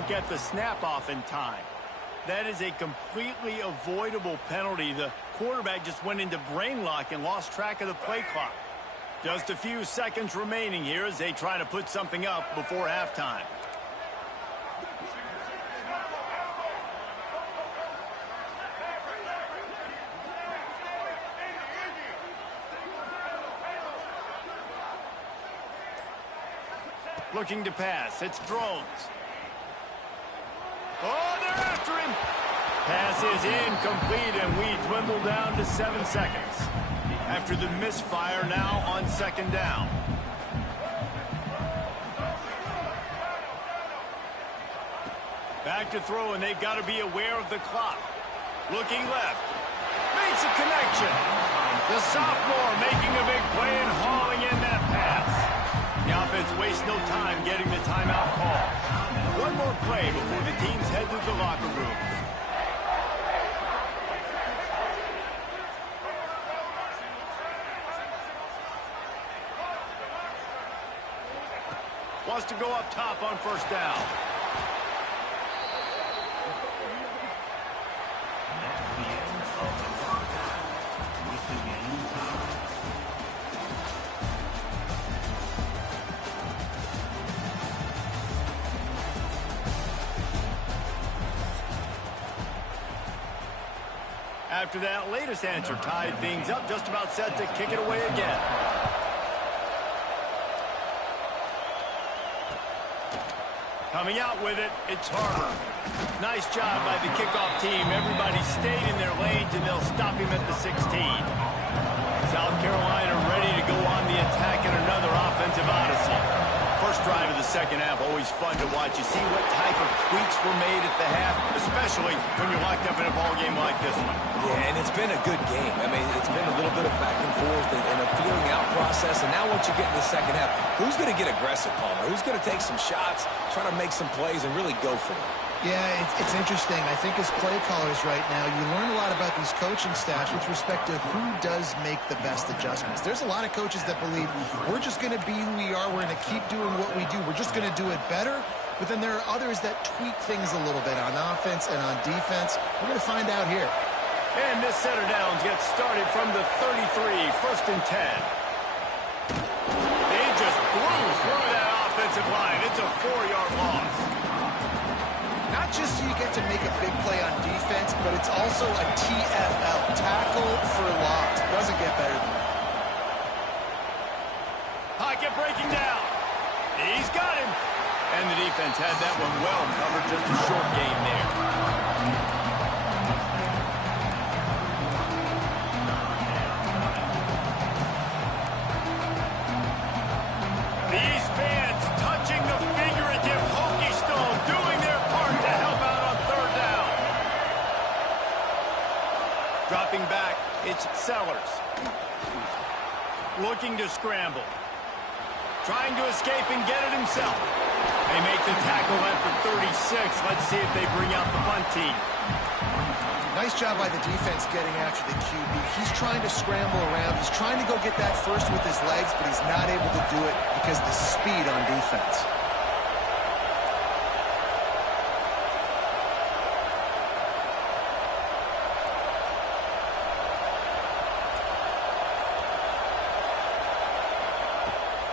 don't get the snap off in time. That is a completely avoidable penalty. The quarterback just went into brain lock and lost track of the play clock. Just a few seconds remaining here as they try to put something up before halftime. Looking to pass. It's throws. Oh, they're after him. Pass is incomplete, and we dwindle down to 7 seconds. After the misfire, now on second down. Back to throw, and they've got to be aware of the clock. Looking left. Makes a connection. The sophomore making a big play and hauling in that pass. The offense wastes no time getting the timeout call. One more play before the teams head to the locker rooms. Wants to go up top on first down. After that latest answer tied things up, just about set to kick it away again. Coming out with it, it's Harbor. Nice job by the kickoff team. Everybody stayed in their lanes, and they'll stop him at the 16. South Carolina ready to go on the attack in another offensive odyssey. First drive of the second half, always fun to watch. You see what type of tweaks were made at the half, especially when you're locked up in a ball game like this one. Yeah, and it's been a good game. I mean, it's been a little bit of back and forth and a feeling out process. And now once you get in the second half, who's going to get aggressive, Palmer? Who's going to take some shots, try to make some plays, and really go for it? Yeah, it's interesting. I think as play callers right now, you learn a lot about these coaching staffs with respect to who does make the best adjustments. There's a lot of coaches that believe we're just going to be who we are. We're going to keep doing what we do. We're just going to do it better. But then there are others that tweak things a little bit on offense and on defense. We're going to find out here. And this set of downs gets started from the 33, first and 10. They just blew through that offensive line. It's a 4-yard loss. Not just so you get to make a big play on defense, but it's also a TFL, tackle for loss. Doesn't get better than that. Pocket breaking down. He's got him. And the defense had that one well covered. Just a short game there. These fans touching the figurative hokey stone, doing their part to help out on third down. Dropping back, it's Sellers. Looking to scramble. Trying to escape and get it himself. They make the tackle at the 36. Let's see if they bring out the punt team. Nice job by the defense getting after the QB. He's trying to scramble around. He's trying to go get that first with his legs, but he's not able to do it because of the speed on defense.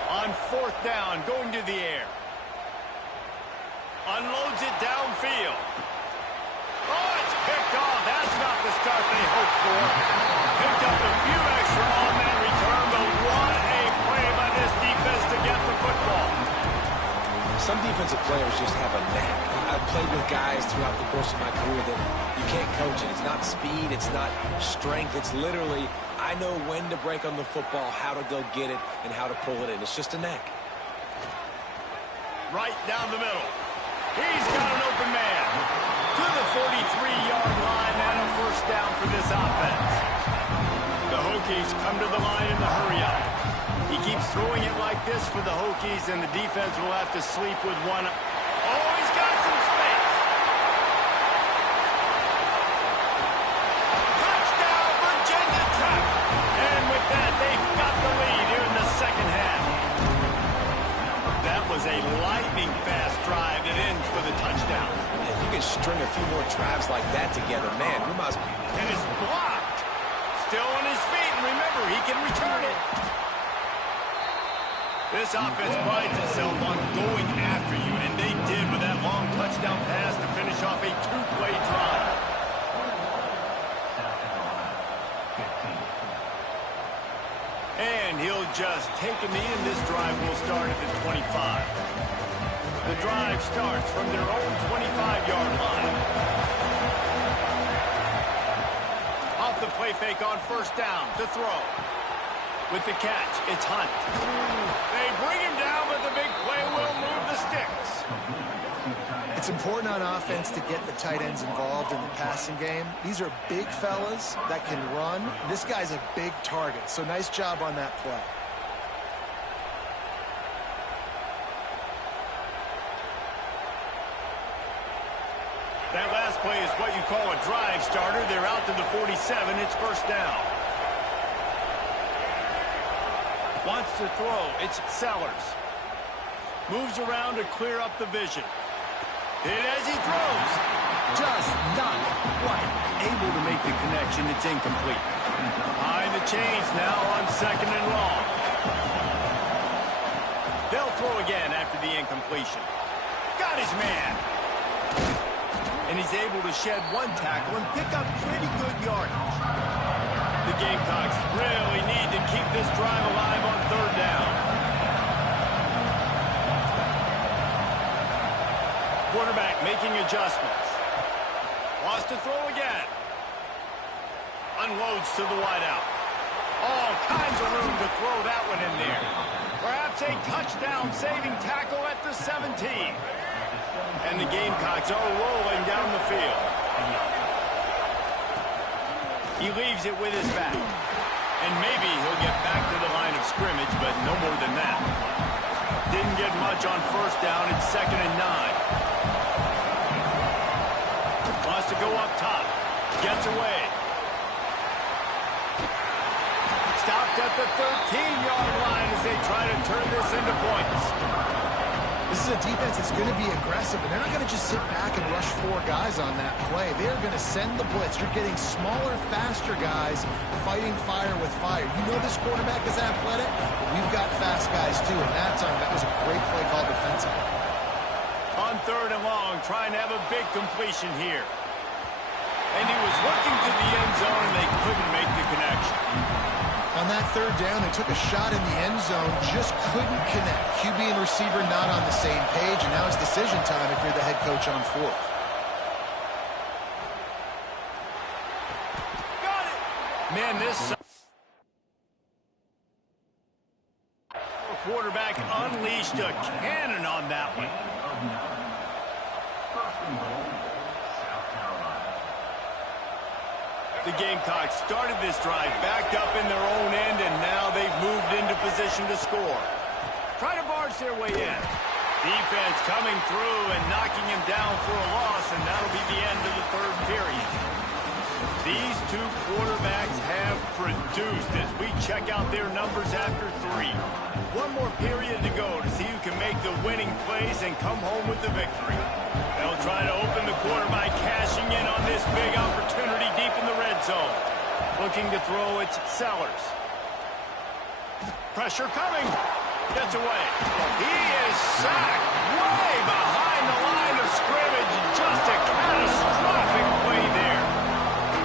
On fourth down, going to the air. Unloads it downfield. Oh, it's picked off. That's not the start they hoped for. Picked up a few extra on that return, but what a play by this defense to get the football. Some defensive players just have a knack. I've played with guys throughout the course of my career that you can't coach it. It's not speed. It's not strength. It's literally, I know when to break on the football, how to go get it, and how to pull it in. It's just a knack. Right down the middle. He's got an open man. To the 43-yard line and a first down for this offense. The Hokies come to the line in the hurry-up. He keeps throwing it like this for the Hokies, and the defense will have to sleep with one. Oh, he's got some space. Touchdown, Virginia Tech. And with that, they've got the lead here in the second half. That was a lightning-fast drive that ends with a touchdown. can string a few more drives like that together, man, you must be. And it's blocked. Still on his feet, and remember, he can return it. This offense prides itself on going after you, and they did with that long touchdown pass to finish off a two-play drive. And he'll just take a knee, and this drive will start at the 25. The drive starts from their own 25-yard line. Off the play fake on first down to throw. With the catch, it's Hunt. They bring him down, but the big play will move the sticks. It's important on offense to get the tight ends involved in the passing game. These are big fellas that can run. This guy's a big target, so nice job on that play. That last play is what you call a drive starter. They're out to the 47. It's first down. Wants to throw. It's Sellers. Moves around to clear up the vision. Hit as he throws. Just not quite able to make the connection. It's incomplete. Behind the chains now on second and long. They'll throw again after the incompletion. Got his man. And he's able to shed one tackle and pick up pretty good yardage. The Gamecocks really need to keep this drive alive on third down. Quarterback making adjustments. Wants to throw again. Unloads to the wideout. All kinds of room to throw that one in there. Perhaps a touchdown-saving tackle at the 17. And the Gamecocks are rolling down the field. He leaves it with his back. And maybe he'll get back to the line of scrimmage, but no more than that. Didn't get much on first down. It's second and 9. Wants to go up top. Gets away. Stopped at the 13-yard line as they try to turn this into points. This is a defense that's going to be aggressive, and they're not going to just sit back and rush four guys on that play. They're going to send the blitz. You're getting smaller, faster guys fighting fire with fire. You know this quarterback is athletic, but we've got fast guys too, and that was a great play call defensively. On third and long, trying to have a big completion here. And he was looking to the end zone, and they couldn't make the connection. On that third down, they took a shot in the end zone, just couldn't connect. QB and receiver not on the same page, and now it's decision time if you're the head coach on fourth. Got it! Man, this quarterback unleashed a cannon on that one. The Gamecocks started this drive backed up in their own end, and now they've moved into position to score. Try to barge their way in. Defense coming through and knocking him down for a loss, and that'll be the end of the third period. These two quarterbacks have produced as we check out their numbers after 3. One more period to go to see who can make the winning plays and come home with the victory. They'll try to open the quarter by cashing in on this big opportunity deep in the red zone. Looking to throw, it's Sellers. Pressure coming. Gets away. He is sacked way behind the line of scrimmage. Just a catastrophic play there.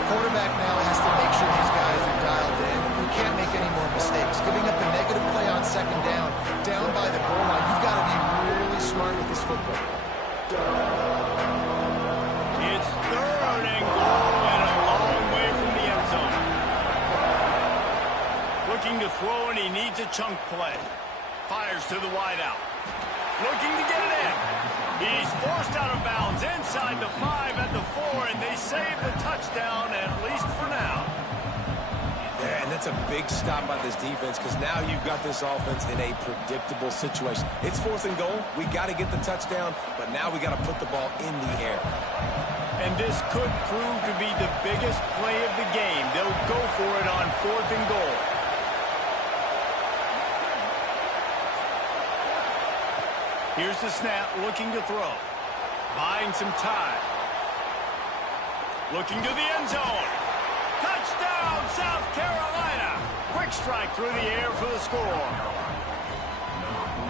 Quarterback now has to make sure these guys are dialed in. You can't make any more mistakes. Giving up a negative play on second down by the goal line, you've got to be really smart with this football. It's third and goal and a long way from the end zone. Looking to throw, and he needs a chunk play. Fires to the wideout. Looking to get it in. He's forced out of bounds inside the 5 at the 4, and they save the touchdown, at least for now. Yeah, and that's a big stop by this defense because now you've got this offense in a predictable situation. It's fourth and goal. We got to get the touchdown, but now we got to put the ball in the air. And this could prove to be the biggest play of the game. They'll go for it on fourth and goal. Here's the snap, looking to throw. Buying some time. Looking to the end zone. Touchdown, South Carolina. Quick strike through the air for the score.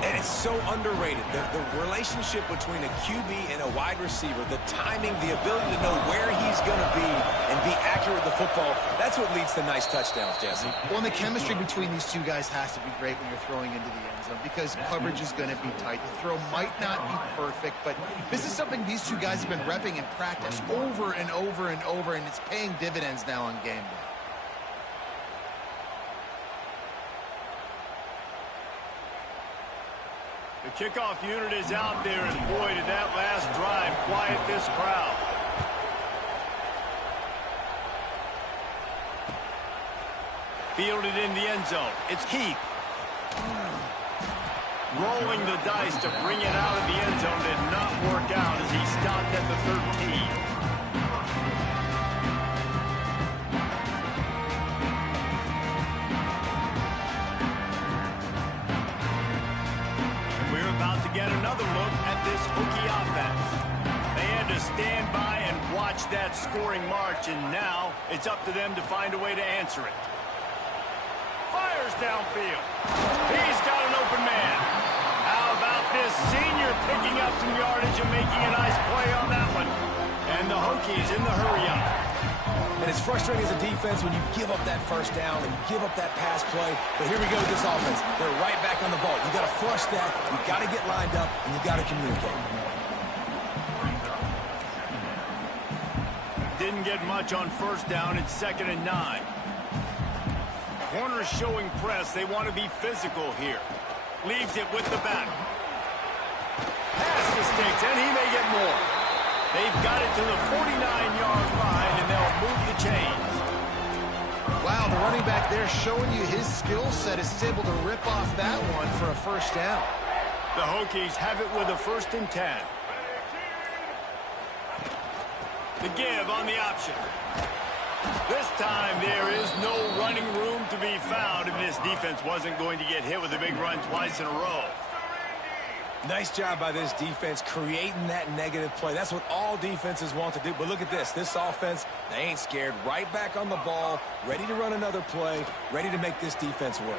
And it's so underrated. The relationship between a QB and a wide receiver, the timing, the ability to know where he's going to be and be accurate with the football, that's what leads to nice touchdowns, Jesse. Well, and the chemistry between these two guys has to be great when you're throwing into the end zone because coverage is going to be tight. The throw might not be perfect, but this is something these two guys have been repping in practice over and over and over, and it's paying dividends now on game day. The kickoff unit is out there, and boy, did that last drive quiet this crowd. Fielded in the end zone. It's Keith. Rolling the dice to bring it out of the end zone did not work out as he stopped at the 13. Get another look at this Hokie offense. They had to stand by and watch that scoring march, and now it's up to them to find a way to answer it. Fires downfield. He's got an open man. How about this senior picking up some yardage and making a nice play on that one? And the Hokies in the hurry-up. And it's frustrating as a defense when you give up that first down and give up that pass play. But here we go with this offense. They're right back on the ball. You got to flush that. You got to get lined up, and you got to communicate. Didn't get much on first down. It's 2nd and 9. Corners showing press. They want to be physical here. Leaves it with the back. Pass the sticks, and he may get more. They've got it to the 49-yard line, and they'll move the chains. Wow, the running back there showing you his skill set is able to rip off that one for a first down. The Hokies have it with a 1st and 10. The give on the option. This time there is no running room to be found if this defense wasn't going to get hit with a big run twice in a row. Nice job by this defense creating that negative play. That's what all defenses want to do. But look at this. This offense, they ain't scared. Right back on the ball, ready to run another play, ready to make this defense work.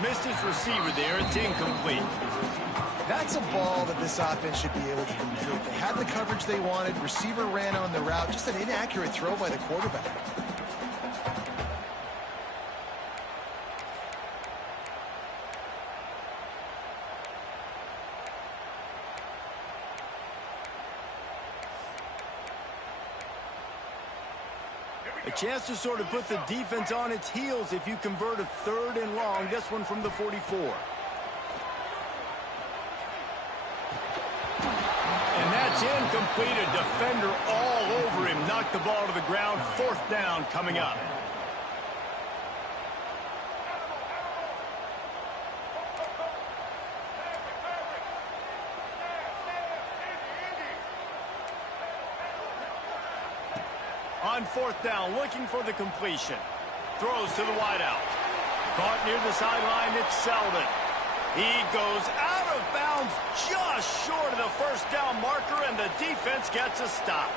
Missed his receiver there. It's incomplete. That's a ball that this offense should be able to complete. They had the coverage they wanted. Receiver ran on the route. Just an inaccurate throw by the quarterback. A chance to sort of put the defense on its heels if you convert a 3rd and long. This one from the 44. And that's incomplete. A defender all over him. Knocked the ball to the ground. 4th down coming up. On 4th down, looking for the completion. Throws to the wideout. Caught near the sideline, it's Selden. He goes out of bounds just short of the 1st down marker, and the defense gets a stop.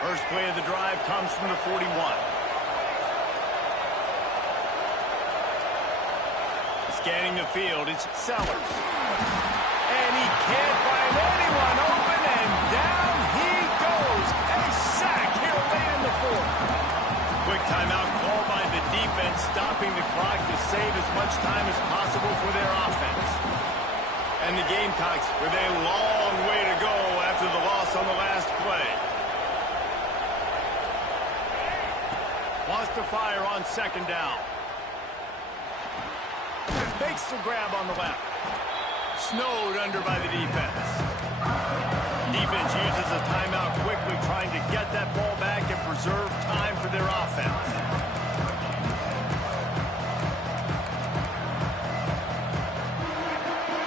First play of the drive comes from the 41. Scanning the field, it's Sellers. And he can't find anyone open, and down he goes. A sack here late in the 4th. Quick timeout call by the defense, stopping the clock to save as much time as possible for their offense. And the Gamecocks with a long way to go after the loss on the last play. Wants to fire on 2nd down. Makes the grab on the left. Snowed under by the defense. Defense uses a timeout quickly, trying to get that ball back and preserve time for their offense.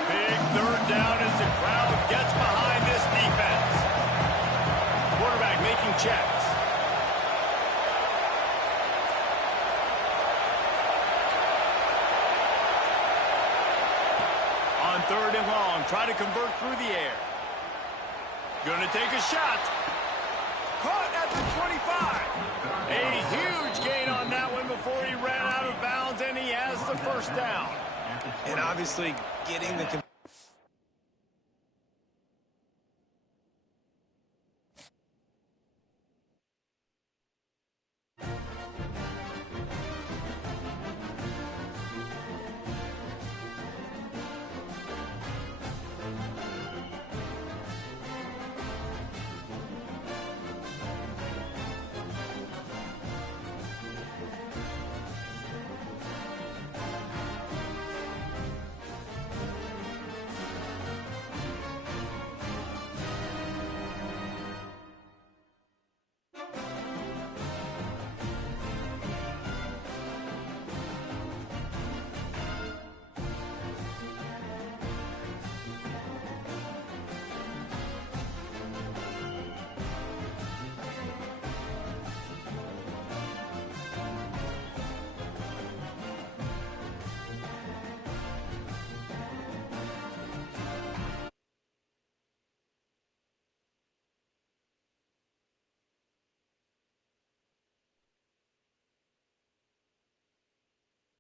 Big 3rd down as the crowd gets behind this defense. Quarterback making checks. 3rd and long. Try to convert through the air. Going to take a shot. Caught at the 25. A huge gain on that one before he ran out of bounds, and he has the 1st down. And obviously getting the